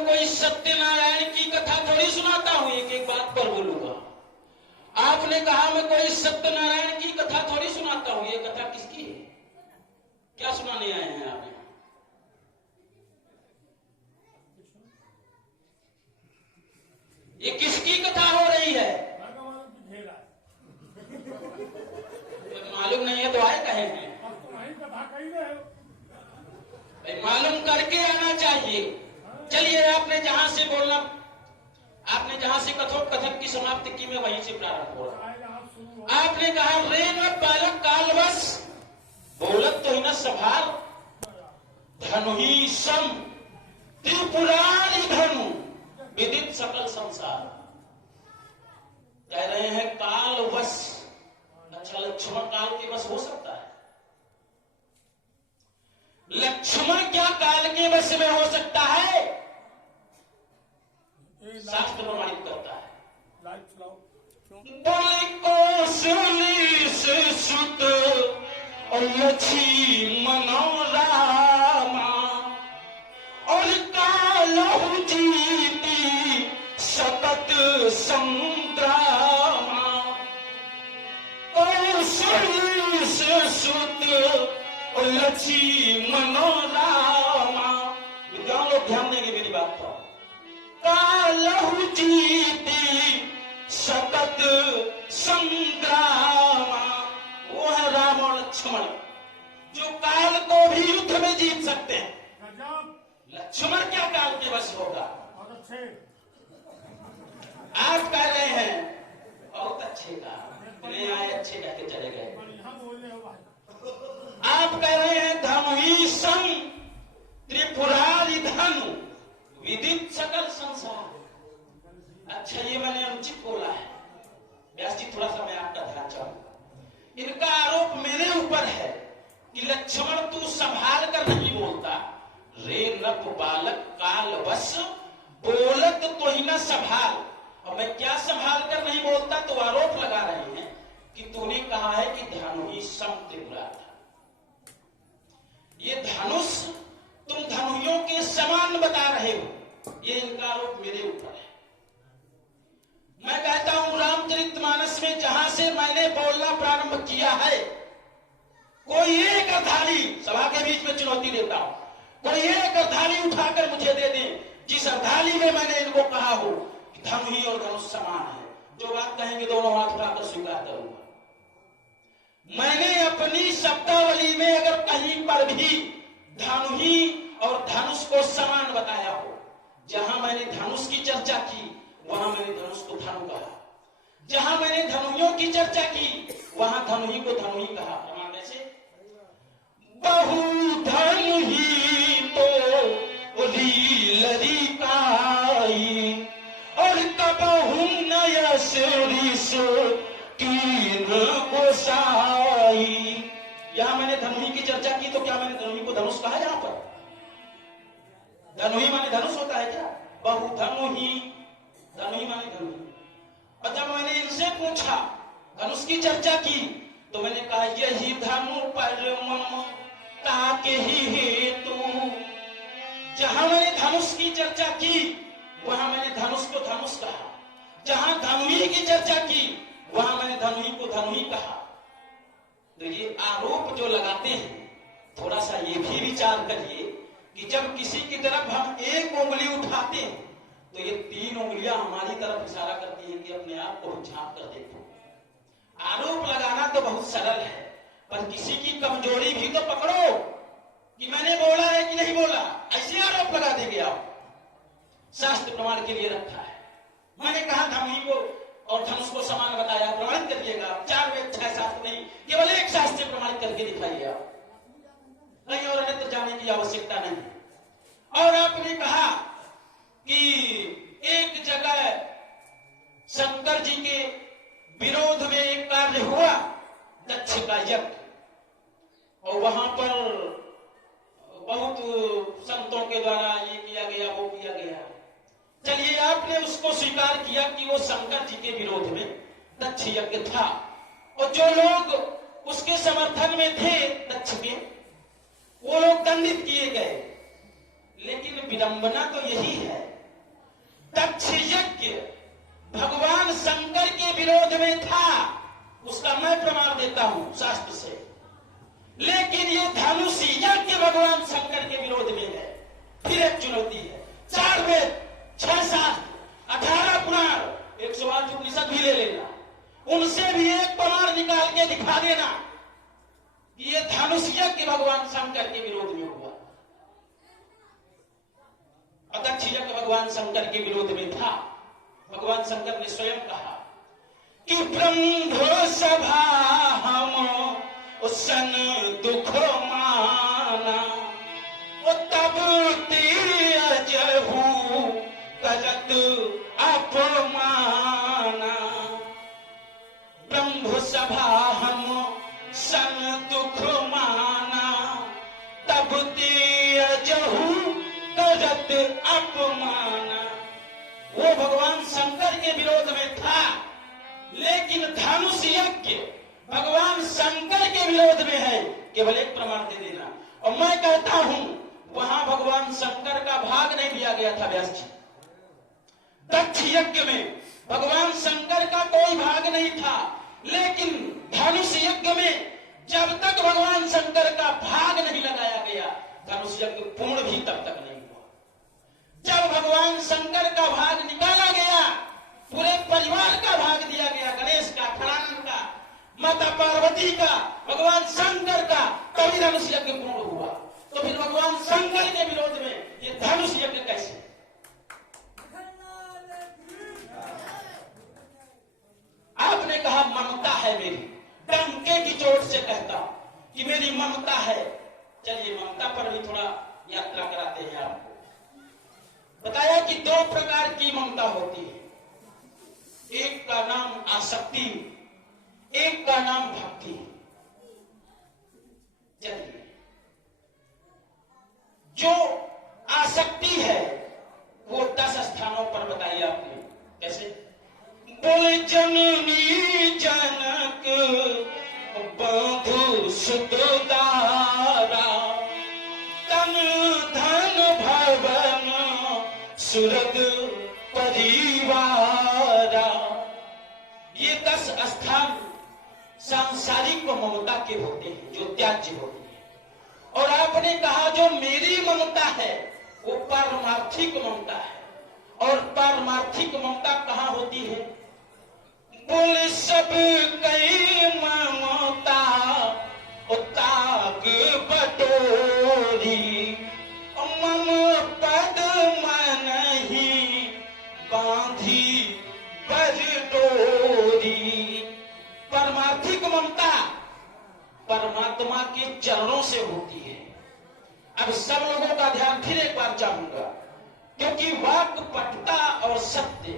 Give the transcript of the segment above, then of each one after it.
मैं कोई सत्यनारायण की कथा थोड़ी सुनाता हूं, एक एक बात पर बोलूंगा। आपने कहा मैं कोई सत्यनारायण की कथा थोड़ी सुनाता हूं, ये कथा किसकी है? क्या सुनाने आए हैं आप? ये किसकी कथा हो रही है? मालूम नहीं है तो आए कहे हैं? मालूम करके आना चाहिए। चलिए, आपने जहां से बोलना, आपने जहां से कथक की समाप्ति की, मैं वहीं से प्रारंभ हो रहा। आपने कहा रेन बालक कालवश बोलत तो ही न सभाल, धनु ही सम त्रिपुरारी धनु विदित सकल संसार। कह रहे हैं कालवश। अच्छा, लक्ष्मण काल के वश हो सकता है? लक्ष्मण क्या काल के वश में हो सकता है? शास्त्र प्रमाणित करता है। बोले कौशली से सुत और लक्ष्मण रामा, और कालहु जीती सतत संग्रामा। कौशली से सुत और लक्ष्मण रामा। विद्वान लोग ध्यान देंगे मेरी बात पर। कालहु जीती सतत संग्रामा। वो है राम और लक्ष्मण, जो काल को भी युद्ध में जीत सकते हैं। लक्ष्मण क्या काल के वश होगा? आप कह रहे हैं बहुत अच्छे का, नहीं आए अच्छे कहते चले गए। आप कह रहे हैं धनु ही सम त्रिपुरारी धनु विदित सकल संसार। अच्छा, ये मैंने अनुचित बोला है व्यास जी, थोड़ा सा मैं आपका ध्यान चाहूंगा। इनका आरोप मेरे ऊपर है कि लक्ष्मण तू संभाल कर नहीं बोलता। रे नप बालक काल वश बोलत तो ही न संभाल। और मैं क्या संभाल कर नहीं बोलता? तो आरोप लगा रहे हैं कि तूने कहा है कि धनु ही सम त्रिपुरा था। ये धनुष तुम धनुइयों के समान बता रहे हो, ये इनका आरोप मेरे ऊपर है। मैं कहता हूं रामचरितमानस में जहां से मैंने बोलना प्रारंभ किया है, कोई एक अर्धाली, सभा के बीच में चुनौती देता हूं, कोई एक अर्धाली उठाकर मुझे दे दे जिस अर्धाली में मैंने इनको कहा हो कि धनु ही और धनुष समान है। जो बात कहेंगे दोनों हाथ उठाकर स्वीकार करूंगा। मैंने अपनी शब्दावली में अगर कहीं पर भी धनु ही और धनुष को समान बताया हो, जहां मैंने धनुष की चर्चा की वहां मैंने धनुष को धनु कहा, जहां मैंने धनुइयों की चर्चा की वहां धनु ही को धनु ही कहा। प्रमाण कैसे? बहु धनु ही तो लीलरी काई, और कबहु नयस रिस कीन गोसाई। यहां मैंने धनुही की चर्चा की तो क्या मैंने धनुही को धनुष कहा? यहां पर धनुही माने धनुष होता है क्या? बहु धनुही, धनुही माने धनुही। और जब मैंने इनसे पूछा, धनुष की चर्चा की, तो मैंने कहा यही धनु परम ताके ही हेतु। जहां मैंने धनुष की चर्चा की वहां मैंने धनुष को धनुष कहा, जहां धनुही की चर्चा की वहां मैंने धनुही को धनुही कहा। तो ये आरोप जो लगाते हैं, थोड़ा सा ये भी विचार करिए कि जब किसी की तरफ हम एक उंगली उठाते हैं तो ये तीन उंगलियां हमारी तरफ इशारा करती हैं कि अपने आप को झांक कर देखो। आरोप लगाना तो बहुत सरल है, पर किसी की कमजोरी भी तो पकड़ो कि मैंने बोला है कि नहीं बोला। ऐसे आरोप लगा देंगे आप। शास्त्र प्रमाण के लिए रखा है। मैंने कहा धनुही को और धनुष को समान बताया, प्रमाणित करिएगा। 4 वेद 6 शास्त्र नहीं, केवल एक शास्त्र प्रमाणित करके दिखाइए आप, कहीं और अन्यत्र जाने की आवश्यकता नहीं। और आपने कहा कि एक जगह शंकर जी के विरोध में एक कार्य हुआ, दक्ष का यज्ञ, और वहां पर बहुत संतों के द्वारा ये किया गया वो किया गया। चलिए, आपने उसको स्वीकार किया कि वो शंकर जी के विरोध में दक्ष यज्ञ था, और जो लोग उसके समर्थन में थे दक्ष के, वो लोग दंडित किए गए। लेकिन विडंबना तो यही है दक्ष यज्ञ भगवान शंकर के विरोध में था, उसका मैं प्रमाण देता हूं शास्त्र से। लेकिन ये धनुष यज्ञ भगवान शंकर के विरोध में है। फिर एक चुनौती है, 4 वेद, 6 शास्त्र, 18 पुराण, 108 उपनिषद भी ले लेना, उनसे भी एक प्रमाण निकाल के दिखा देना कि ये धनुष यज्ञ भगवान शंकर के विरोध में हुआ। अदक्ष यज्ञ भगवान शंकर के विरोध में था। भगवान शंकर ने स्वयं कहा कि ब्रह्म सभा हम सन दुख माना, तब तेजहू करत अपमाना। ब्रह्म सभा हम सन दुख माना, तब तेजहू करत अपमाना। वो भगवान शंकर के विरोध में था, लेकिन धनुष यज्ञ भगवान शंकर के विरोध में है। केवल एक प्रमाण दे देना। और मैं कहता हूं वहां भगवान शंकर का भाग नहीं दिया गया था व्यास जी। दक्ष यज्ञ में भगवान शंकर का कोई भाग नहीं था, लेकिन धनुष यज्ञ में जब तक भगवान शंकर का भाग नहीं लगाया गया, धनुष यज्ञ पूर्ण भी तब तक नहीं हुआ। जब भगवान शंकर का भाग निकाला गया, पूरे परिवार का भाग दिया गया, गणेश का, खड़ानंद का, माता पार्वती का, भगवान शंकर का, तभी धनुष यज्ञ पूर्ण हुआ। तो फिर भगवान शंकर के विरोध में ये धनुष यज्ञ कैसे? आपने कहा ममता है मेरी, डंके की चोट से कहता कि मेरी ममता है। चलिए ममता पर भी थोड़ा यात्रा कराते हैं आपको। बताया कि 2 प्रकार की ममता होती है, एक का नाम आसक्ति, एक का नाम भक्ति। चलिए, जो आसक्ति है वो 10 स्थानों पर बताइए आपने। कैसे? बोले जननी जनक बंधु सुतदारा, तन धन भवन सुरग परिवारा। ये 10 स्थान सांसारिक ममता के होते हैं, जो त्याज्य होते हैं। और आपने कहा जो मेरी ममता है वो पारमार्थिक ममता है। और पारमार्थिक ममता कहाँ होती है? बोले सब कई ममता ताक बटोरी, मम पद मन ही बांधी पर डोरी। पारमार्थिक ममता परमात्मा के चरणों से होती है। अब सब लोगों का ध्यान फिर एक बार चाहूंगा, क्योंकि वाक्पटुता और सत्य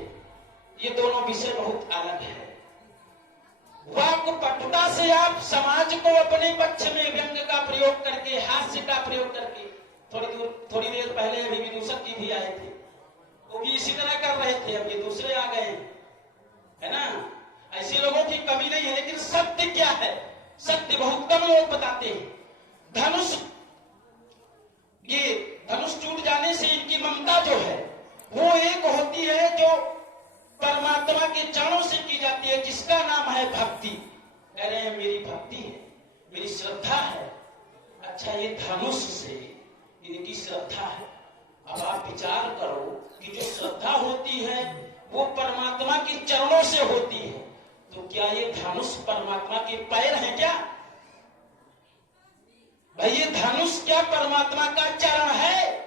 ये दोनों विषय बहुत अलग है। वाक्पटुता से आप समाज को अपने पक्ष में व्यंग का प्रयोग करके, हास्य का प्रयोग करके, थोड़ी देर पहले अभी विदूषक जी भी आए थे, वो भी इसी तरह कर रहे थे। अब ये दूसरे आ गए, है ना? ऐसे लोगों की कमी नहीं है, लेकिन सत्य क्या है? सत्य बहुत कम लोग बताते हैं। धनुष टूट जाने से इनकी ममता जो है वो एक होती है जो परमात्मा के चरणों से की जाती है, जिसका नाम है भक्ति। कह रहे हैं मेरी भक्ति है, मेरी श्रद्धा है। अच्छा, ये धनुष से इनकी श्रद्धा है। अब आप विचार करो कि जो श्रद्धा होती है वो परमात्मा के चरणों से होती है, तो क्या ये धनुष परमात्मा के पैर हैं क्या? भाई ये धनुष क्या परमात्मा का चरण है?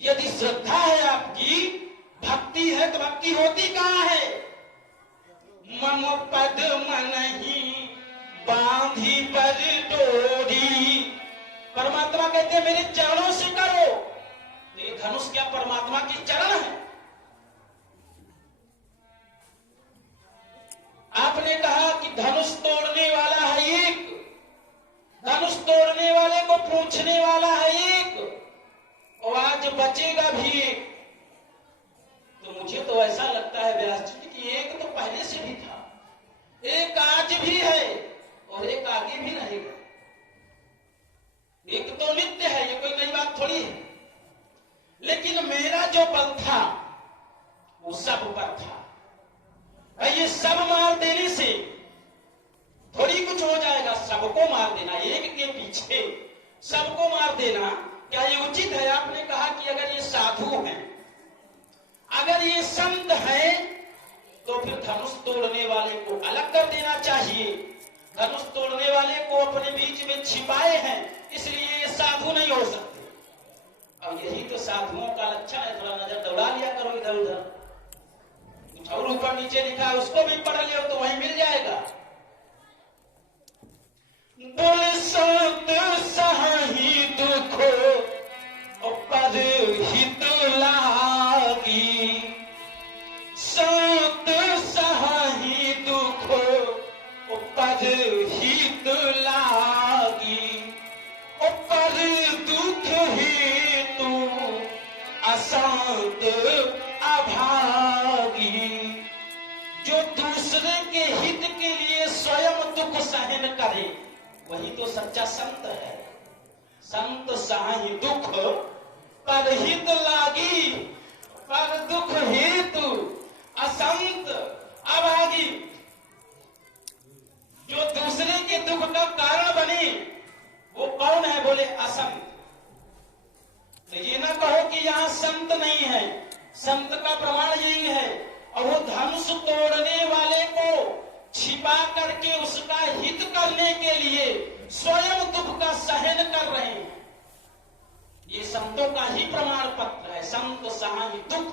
यदि श्रद्धा है आपकी, भक्ति है, तो भक्ति होती कहां है? मम पद मन ही बांधी पर डोरी। परमात्मा कहते हैं मेरे चरणों से करो। तो ये धनुष क्या परमात्मा के चरण है? आपने कहा कि धनुष तोड़ने वाला है एक, धनुष तोड़ने वाले को पूछने वाला है जो बल था वो सब पर था। ये सब मार देने से थोड़ी कुछ हो जाएगा। सबको मार देना, एक के पीछे सबको मार देना, क्या ये उचित है? आपने कहा कि अगर ये साधु हैं, अगर ये संत हैं, तो फिर धनुष तोड़ने वाले को अलग कर देना चाहिए। धनुष तोड़ने वाले को अपने बीच में छिपाए हैं, इसलिए ये साधु नहीं हो सकते। अब यही तो साधुओं का लक्षण है। थोड़ा नजर दौड़ा लिया करो इधर उधर, कुछ और ऊपर नीचे लिखा है उसको भी पढ़ लियो तो वहीं मिल जाएगा। बोले संत सही दुखो पर हित लागी, संत सही दुखो पर हित लागी, पर दुख ही तू असंत अभागी। जो दूसरे के हित के लिए स्वयं दुख सहन करे वही तो सच्चा संत है। संत सही दुख पर हित लागी, पर दुख हेतु असंत अभागी। जो दूसरे के दुख का कारण बने वो कौन है? बोले असंत। तो ये ना कहो कि यहां संत नहीं है, संत का प्रमाण यही है। और वो धनुष तोड़ने वाले को छिपा करके उसका हित करने के लिए स्वयं दुख का सहन कर रहे हैं। ये संतों का ही प्रमाण पत्र है। संत सहाय दुख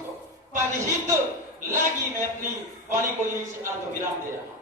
पर हित लागी। मैं अपनी वाणी को यहीं से अर्थ विराम दे रहा हूं।